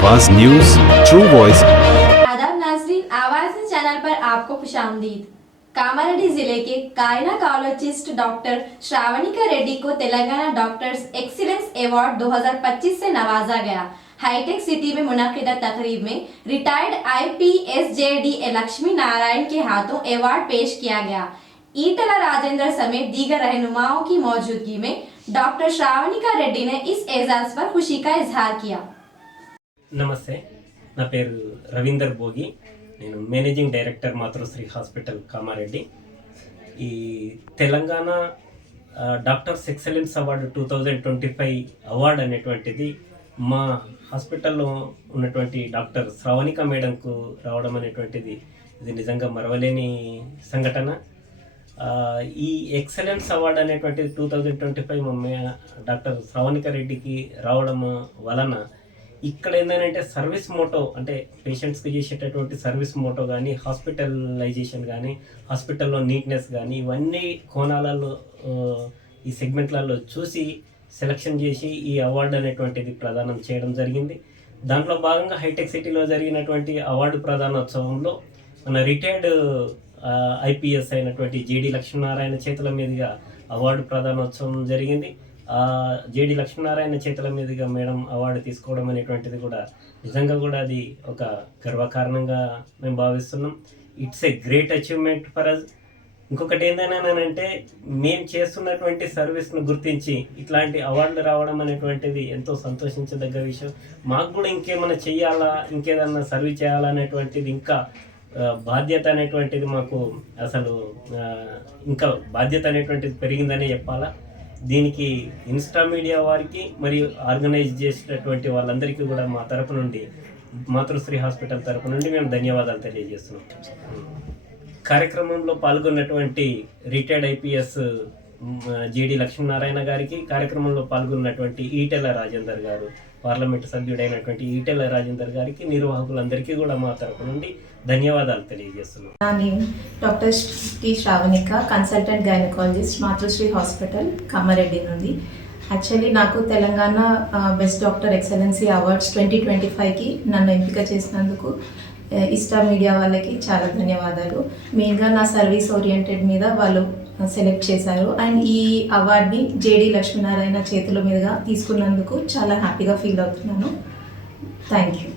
आवाज news true voice. आदाब नाजरीन, आवाज चैनल पर आपको खुशामदीद। कामारेड्डी जिले के गायनाकोलॉजिस्ट डॉक्टर श्रावणिका रेड्डी को तेलंगाना डॉक्टर्स एक्सीलेंस अवार्ड 2025 से नवाजा गया। हाईटेक सिटी में मुनक्किदा तकरीब में रिटायर्ड IPSJD लक्ष्मी नारायण के हाथों अवार्ड पेश किया गया। ईटला राजेंद्र समेत दीगर रहनुमाओं की मौजूदगी में डॉक्टर श्रावणिका रेड्डी ने इस एजाज पर खुशी का इजहार किया। నమస్తే, నా పేరు రవీందర్ భోగి. నేను మేనేజింగ్ డైరెక్టర్ మాతృశ్రీ హాస్పిటల్ కామారెడ్డి. ఈ Telangana doctors excellence award 2025 award అనేటువంటిది మా హాస్పిటల్లో ఉన్నటువంటి డాక్టర్ శ్రావణిక మేడంకు రావడం అనేటువంటిది ఇది నిజంగా మరవలేని సంఘటన. ఈ ఎక్సలెన్స్ అవార్డు అనేటువంటిది 2025 మమ్మీ డాక్టర్ శ్రావణిక రెడ్డికి రావడం వలన ఇక్కడ ఏంటంటే సర్వీస్ మోటో అంటే పేషెంట్స్కి చేసేటటువంటి సర్వీస్ మోటో కానీ, హాస్పిటలైజేషన్ కానీ, హాస్పిటల్లో నీట్నెస్ కానీ, ఇవన్నీ కోణాలలో ఈ సెగ్మెంట్లలో చూసి సెలక్షన్ చేసి ఈ అవార్డు అనేటువంటిది ప్రదానం చేయడం జరిగింది. దాంట్లో భాగంగా హైటెక్ సిటీలో జరిగినటువంటి అవార్డు ప్రదానోత్సవంలో మన రిటైర్డ్ IPS అయినటువంటి JD లక్ష్మీనారాయణ చేతుల మీదుగా అవార్డు ప్రదానోత్సవం జరిగింది. JD లక్ష్మీనారాయణ చేతుల మీదుగా మేడం అవార్డు తీసుకోవడం అనేటువంటిది కూడా నిజంగా కూడా అది ఒక గర్వకారణంగా మేము భావిస్తున్నాం. It's a great achievement for us. ఇంకొకటి ఏంటంటే మేము చేస్తున్నటువంటి సర్వీస్ను గుర్తించి ఇట్లాంటి అవార్డులు రావడం అనేటువంటిది ఎంతో సంతోషించదగ్గ విషయం. మాకు కూడా ఇంకేమైనా చెయ్యాలా, ఇంకేదన్నా సర్వీస్ చేయాలా అనేటువంటిది ఇంకా బాధ్యత అనేటువంటిది మాకు అసలు ఇంకా బాధ్యత అనేటువంటిది పెరిగిందనే చెప్పాలా. దీనికి ఇన్స్టా మీడియా వారికి మరియు ఆర్గనైజ్ చేసినటువంటి వాళ్ళందరికీ కూడా మా తరపు నుండి మాతృశ్రీ హాస్పిటల్ తరపు నుండి మేము ధన్యవాదాలు తెలియజేస్తున్నాం. కార్యక్రమంలో పాల్గొన్నటువంటి రిటైర్డ్ IPS JD లక్ష్మీనారాయణ గారికి, కార్యక్రమంలో పాల్గొన్నటువంటి ఈటెల రాజేందర్ గారు, పార్లమెంటు సభ్యుడైనటువంటి ఈటెల రాజేందర్ గారికి, నిర్వాహకులందరికీ కూడా మా తరపు నుండి ధన్యవాదాలు తెలియజేస్తున్నాం. నేను doctor T Sravanika, consultant gynaecologist, Matrusri hospital Kamareddy నుండి. యాక్చువల్లీ నాకు Telangana best doctor excellency awards 2025కి నన్ను ఎంపిక చేసినందుకు ఇన్స్టా మీడియా వాళ్ళకి చాలా ధన్యవాదాలు. మెయిన్గా నా సర్వీస్ ఓరియంటెడ్ మీద వాళ్ళు సెలెక్ట్ చేశారు. అండ్ ఈ అవార్డ్ని JD లక్ష్మీనారాయణ చేతుల మీదుగా తీసుకున్నందుకు చాలా హ్యాపీగా ఫీల్ అవుతున్నాను. Thank you.